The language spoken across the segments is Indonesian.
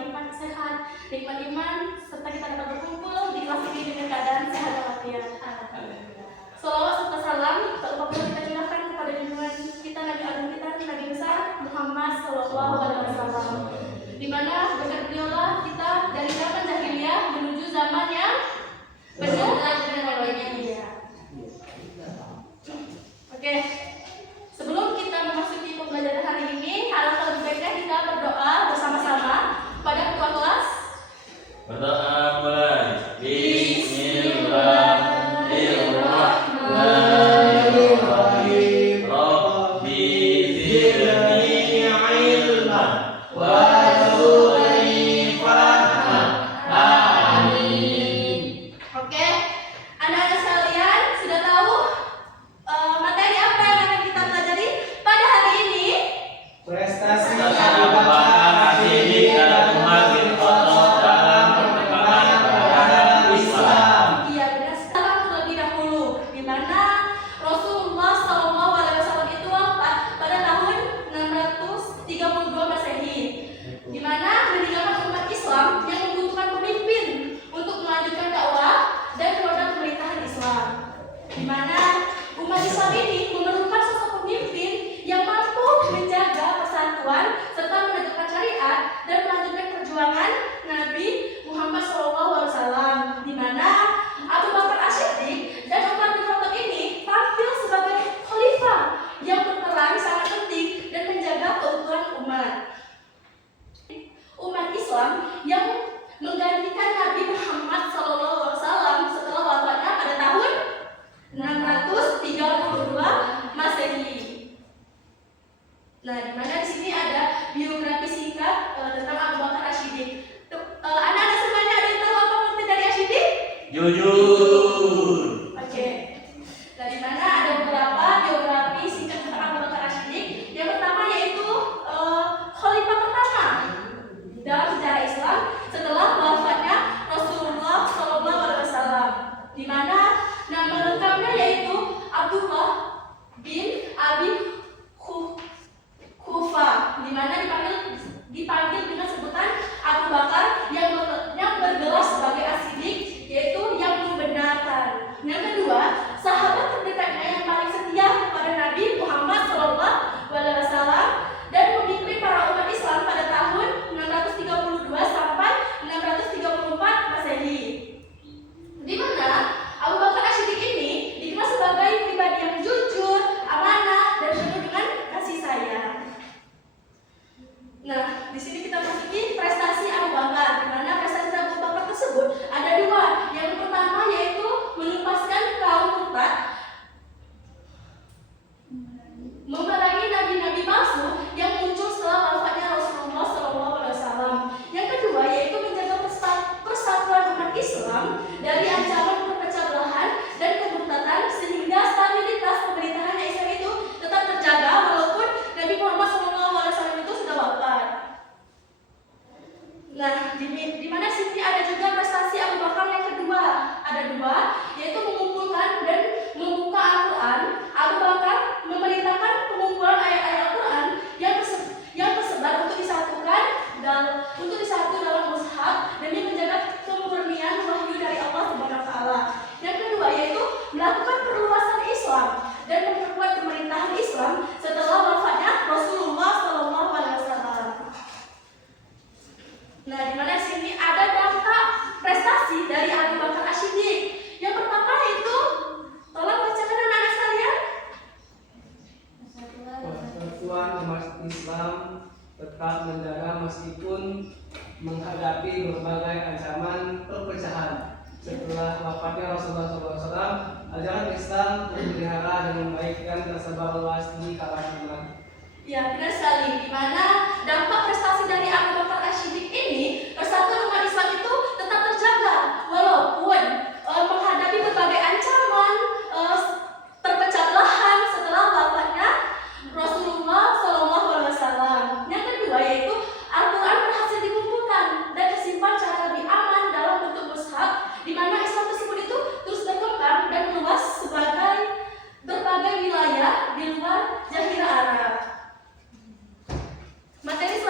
nikmat sehat, nikmat iman, serta kita dapat berkumpul di kelas ini dengan keadaan sehat walafiat. Salawat serta salam tak lupa pula kita curahkan kepada junjungan kita Nabi Agung kita, Nabi besar Muhammad Sallallahu Alaihi Wasallam, di mana berkat beliaulah kita dari zaman jahiliyah menuju zaman yang benar lainnya. Oke, sebelum kita memasuki pembelajaran hari ini, alangkah lebih baiknya kita berdoa bersama-sama pada ketua kelas. Berdoa mulai. Bismillahirrahmanirrahim. Rabbi zidni ilman warzuqni fahman. Amin. Oke, anak-anak sekalian sudah tahu materi apa yang akan kita pelajari pada hari ini? Prestasi Apakah asyik dalam semakin kotor dalam perkembangan peradaban Islam? Iya, berdasarkan terlebih dahulu, di mana Rasulullah Sallallahu Alaihi Wasallam itu wafat pada tahun 632 Masehi, di mana meninggalkan umat Islam yang membutuhkan pemimpin untuk melanjutkan dakwah dan roda pemerintahan Islam, di mana umat Islam ini memerlukan sosok pemimpin yang mampu menjaga persatuan serta menegakkan syariat dan melanjutkan perjuangan Nabi Muhammad SAW, di mana Abu Bakar As-Siddiq dan Umar bin Khattab ini tampil sebagai khalifah yang berperan sangat penting dan menjaga keutuhan umat Islam yang menggantikan Nabi Muhammad SAW setelah wafatnya pada tahun 632 Masehi. Nah, di mana di sini ada biografi singkat tentang Abu Bakar As-Siddiq. Anak-anak semuanya ada yang tahu apa penting dari As-Siddiq? Jujur. Oke. Dari mana ada beberapa biografi singkat tentang Abu Bakar As-Siddiq. Yang pertama yaitu khalifah pertama dalam sejarah Islam setelah wafatnya Rasulullah SAW, di mana nama lengkapnya yaitu Abdullah bin Abi Kufa, di mana dipanggil dengan sebutan Abu Bakar yang bergelar sebagai As-Siddiq, yaitu yang membenarkan. Yang kedua, sahabat terdekatnya yang paling setia kepada Nabi Muhammad SAW dan memimpin para umat Islam pada tahun 632 sampai 634 Masehi, di mana Abu Bakar As-Siddiq ini dikenal sebagai pribadi yang jujur, amanah, dan penuh dengan kasih sayang. Nah, di sini kita masuki prestasi Abu Bakar, di mana prestasi Abu Bakar tersebut ada dua. Yang pertama yaitu menuntaskan kaum murtad, memerangi nabi-nabi palsu yang muncul setelah wafatnya Rasulullah SAW. Yang kedua yaitu menjaga persatuan umat Islam dari ancaman perpecah belahan dan kemurtadan, sehingga stabilitas pemerintahan Islam itu tetap terjaga walaupun Nabi Muhammad SAW itu sudah wafat. Nah, di mana sini ada juga prestasi Abu Bakar yang kedua. Ada dua, yaitu mengumpulkan dan membuka Al-Quran. Abu Bakar memerintahkan pengumpulan ayat-ayat Al-Quran yang tersebar untuk disatukan dalam mushaf demi menjaga kemurnian wahyu dari Allah Subhanahu wa taala. Yang kedua yaitu melakukan perluasan Islam dan memperkuat pemerintahan Islam setelah wafatnya Rasulullah SAW. Nah, di mana sini ada dampak prestasi dari Abu Bakar As-Siddiq. Yang pertama itu, tolong bacakan anak-anak sekalian. persatuan umat Islam tetap menjaga meskipun menghadapi berbagai ancaman perpecahan. Setelah wafatnya Rasulullah SAW, ajaran Islam memelihara dan membaikkan tersebar luas di kalangan umat. Ya, benar sekali. Di mana dampak prestasi dari Abu Bakar As-Siddiq ini, persatuan umat Islam itu tetap terjaga walaupun menghadapi berbagai ancaman terpecah belahan setelah wafatnya Rasulullah SAW. Yang kedua yaitu Al-Quran berhasil dikumpulkan dan disimpan secara lebih aman dalam bentuk mushaf, di mana Islam tersebut itu terus berkembang dan meluas sebagai berbagai wilayah di luar Jazirah Arab. Materi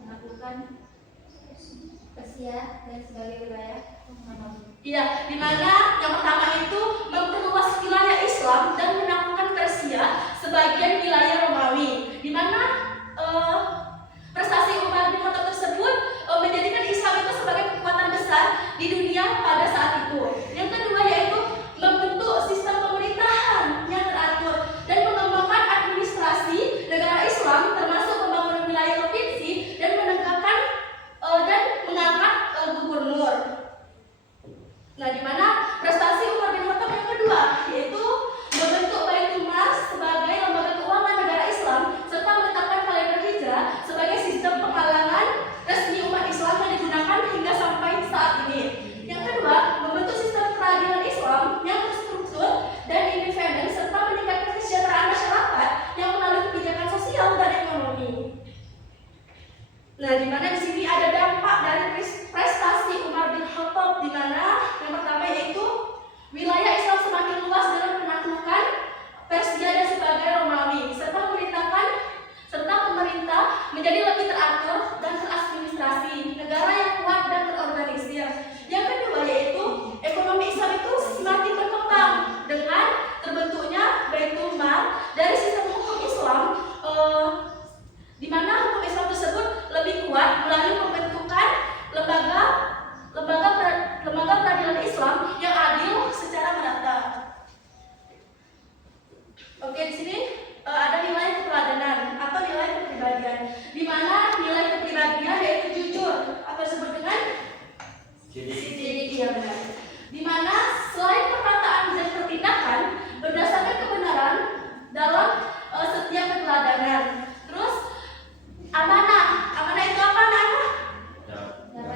menaklukkan Persia dan sebagai wilayah Romawi. Iya, di mana yang pertama itu memperluas wilayah Islam dan menaklukkan Persia sebagian wilayah Romawi, di mana prestasi Umar bin Khattab tersebut menjadikan Islam itu sebagai kekuatan besar di dunia pada saat itu. Yang kedua yaitu membentuk sistem pemerintahan yang teratur dan mengembangkan administrasi negara Islam, termasuk pembangunan wilayah provinsi dan menegakkan dan mengangkat gubernur. Nah, di mana prestasi Umar bin Khattab yang kedua yaitu membentuk Baitul Mal sebagai lembaga keuangan negara Islam serta menetapkan kalender Hijrah sebagai sistem penghalangan resmi umat Islam yang digunakan hingga sampai saat ini. Yang kedua, membentuk sistem peradilan Islam yang terstruktur dan independen serta meningkatkan kesejahteraan masyarakat yang melalui kebijakan sosial dan ekonomi. Nah, di mana di sini ada dampak dari prestasi Umar bin Khattab, di mana yang pertama yaitu wilayah Islam semakin luas dalam menaklukkan Persia dan sebagai Romawi, serta pemerintah menjadi lebih teratur dan teradministrasi, negara yang kuat dan terorganisir. Yang kedua yaitu ekonomi Islam itu semakin berkembang dengan terbentuknya Baitul Mal dari sistem hukum Islam, di mana hukum Islam tersebut lebih kuat melalui pembentukan lembaga peradilan Islam yang adil secara merata. Oke, di sini ada nilai keteladanan atau nilai kepribadian, di mana nilai kepribadian yaitu jujur atau disebut dengan sidik, ya benar. Di mana selain perkataan dan pertindakan berdasarkan kebenaran dalam setiap keteladanan. Terus amanah itu apa, anak?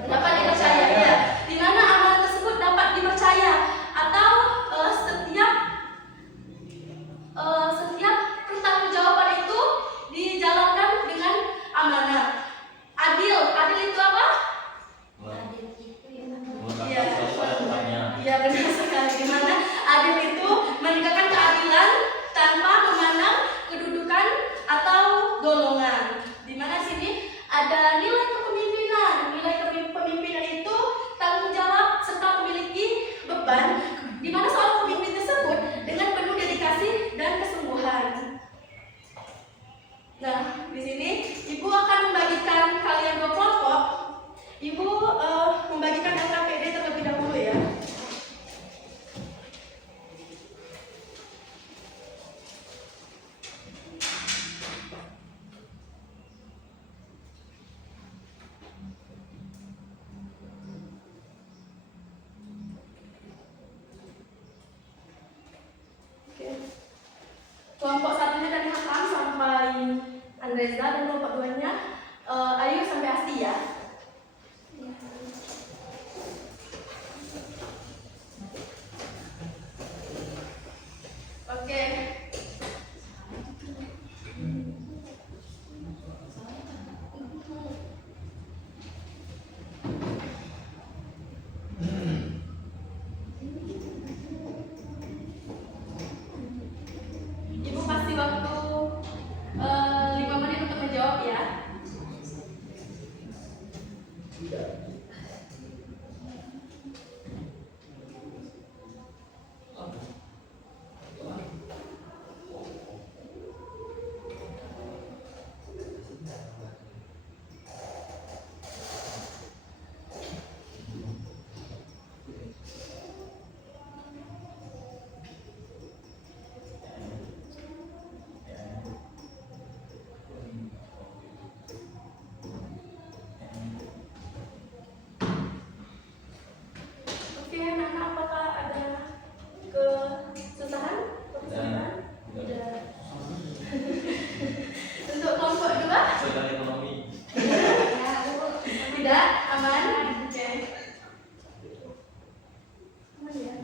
Dapat dipercaya, ya. Di mana amanah tersebut dapat dipercaya atau setiap pertanggungjawaban itu dijalankan dengan amanah. Adil itu apa? Iya, benar sekali. Di mana adil itu menegakkan keadilan tanpa memandang kedudukan atau golongan. Di mana sini ada nilai kepemimpinan. Nilai kepemimpinan itu tanggung jawab serta memiliki beban, di mana seorang pemimpin tersebut dengan penuh dedikasi dan kesungguhan. Nah, di sini Ibu akan membagikan kalian 2 kelompok. Ibu membagikan LKPD terlebih dahulu, ya. Kelompok satunya dari Hakam sampai Andreza dan kelompok 2-nya Ayu sampai Asti, ya. Oke. Ibu kasih waktu 5 menit untuk menjawab, ya. Oke, anak-anak, apakah ada kesusahan? Tidak. Untuk kelompok 2? Soal ekonomi. Tidak, aman. Oke. Aman, ya.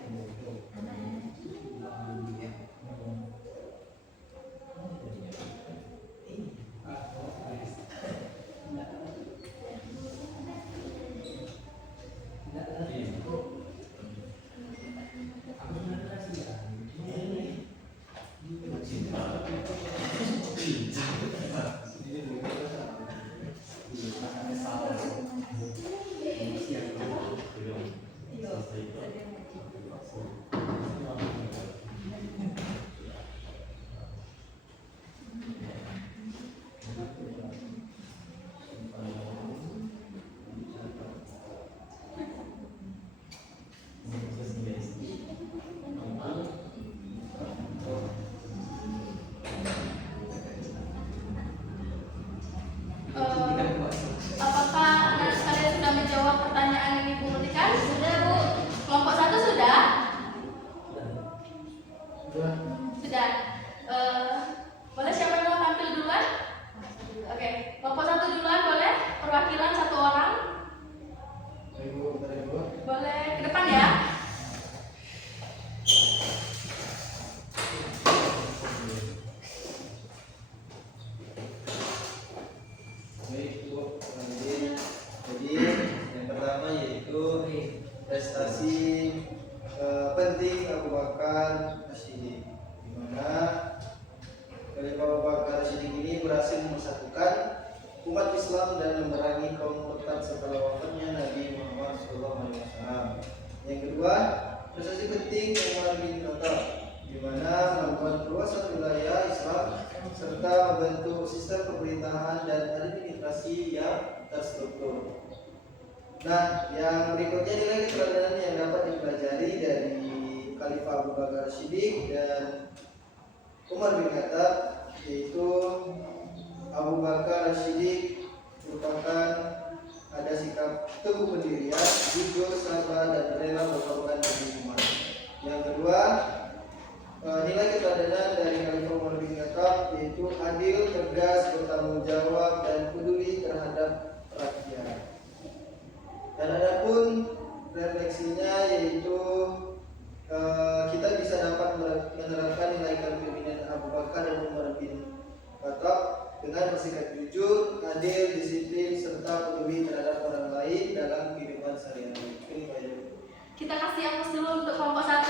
Jadi yang pertama yaitu prestasi penting Abu Bakar As-Siddiq, di mana Khalifah Abu Bakar As-Siddiq ini berhasil mempersatukan umat Islam dan memerangi kaum murtad setelah wafatnya Nabi Muhammad SAW. Yang kedua, prestasi penting Umar bin Khattab, di mana membuat perluasan wilayah Islam serta membentuk sistem pemerintahan dan administrasi yang terstruktur. Nah, yang berikutnya nilai keteladanan yang dapat dipelajari dari Khalifah Abu Bakar As-Siddiq dan Umar bin Khattab, yaitu Abu Bakar As-Siddiq merupakan ada sikap teguh pendirian, jujur, sabar, dan rela berkorban demi umat. Yang kedua, nilai keteladanan dari Khalifah Umar bin Khattab yaitu adil, tegas, bertanggung jawab, dan peduli terhadap rakyat. Dan adapun refleksinya yaitu kita bisa dapat menerapkan nilai kepemimpinan Abu Bakar dan Umar bin Khattab dengan bersikap jujur, adil, disiplin, serta peduli terhadap orang lain dalam kehidupan sehari-hari. Kita kasih aplaus dulu untuk kelompok 1.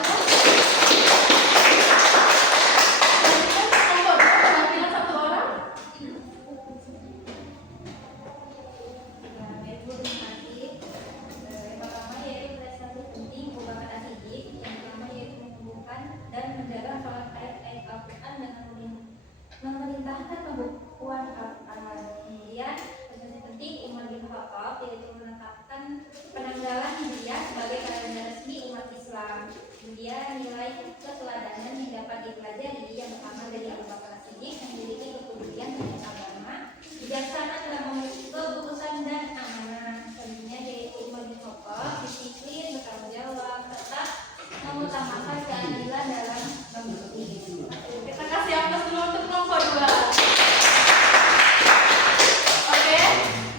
Kelompok 2 penampilan 1 orang. Yang pertama yaitu prestasi penting Abu Bakar As-Siddiq. Yang pertama yaitu menumbuhkan dan menjaga sholat ayat-ayat Al-Quran dengan memerintahkan pembukuan Al-Quran. Kemudian prestasi penting Umar bin Khattab yaitu menetapkan penanggalan Hijriah sebagai kalender resmi umat Islam. Kemudian nilai keteladanan yang dapat dipelajari yang pertama dari Abu Bakar As-Siddiq memiliki kepedulian terhadap agama, bijaksana dalam memiliki keputusan dan amanah. Selanjutnya yaitu Umar bin Khattab disiplin, bertanggung jawab, serta mengutamakan keadilan dalam memilih. Kita kasih aplaus dulu untuk kelompok 2. Oke,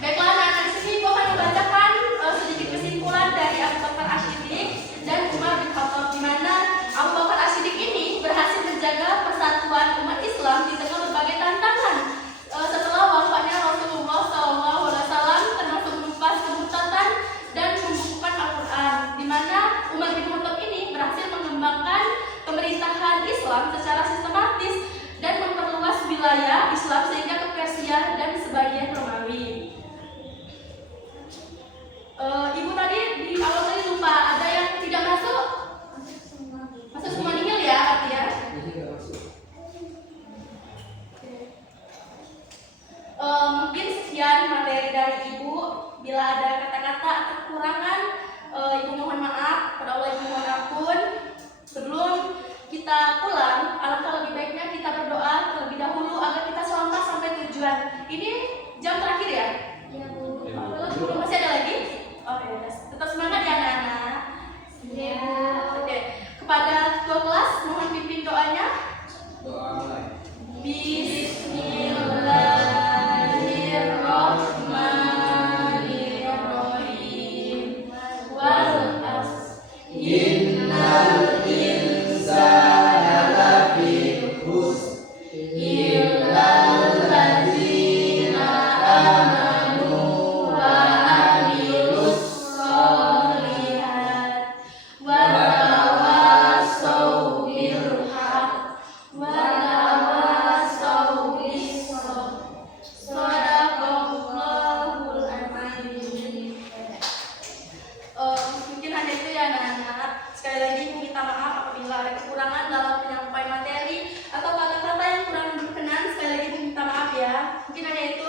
baiklah anak-anak di sini gua akan membacakan sedikit kesimpulan dari Abu Bakar As-Siddiq dan Umar bin Khattab, di mana Abu Bakar As-Siddiq ini berhasil menjaga persatuan umat Islam di tengah berbagai tantangan. Setelah wafatnya Rasulullah SAW, termasuk menumpas kemurtadan dan membukukan Al-Quran, di mana Umar bin Khattab ini berhasil mengembangkan pemerintahan Islam secara sistematis dan memperluas wilayah Islam sehingga ke Persia dan sebagian Romawi. Ibu tadi di awal tadi lupa ada yang tidak masuk. Masuk semua nihil ya artinya. Mungkin sekian materi dari Ibu. Bila ada kata-kata atau kekurangan, Ibu mohon maaf. Pada Allah Ibu mohon ampun. Sebelum kita pulang, alangkah lebih baiknya kita berdoa terlebih dahulu agar kita selamat sampai tujuan. Ini jam terakhir ya? Iya Bu. Masih ada lagi? Oke, tetap semangat ya anak-anak. Iya. Oke, kepada ketua kelas mohon pimpin doanya. Doa mulai. Bismillahirrahmanirrahim. Wal asr. Innal insana lafi khusr illal ladzina amanu wa amilus sholihat wa tawassaw bil haqq wa tawassaw bis sabr. Shadaqallahul azim. Mungkin hanya itu ya anak-anak. Sekali lagi minta maaf apabila ada kekurangan dalam penyampaian materi atau kata-kata yang kurang berkenan. Sekali lagi minta maaf ya. Mungkin hanya itu.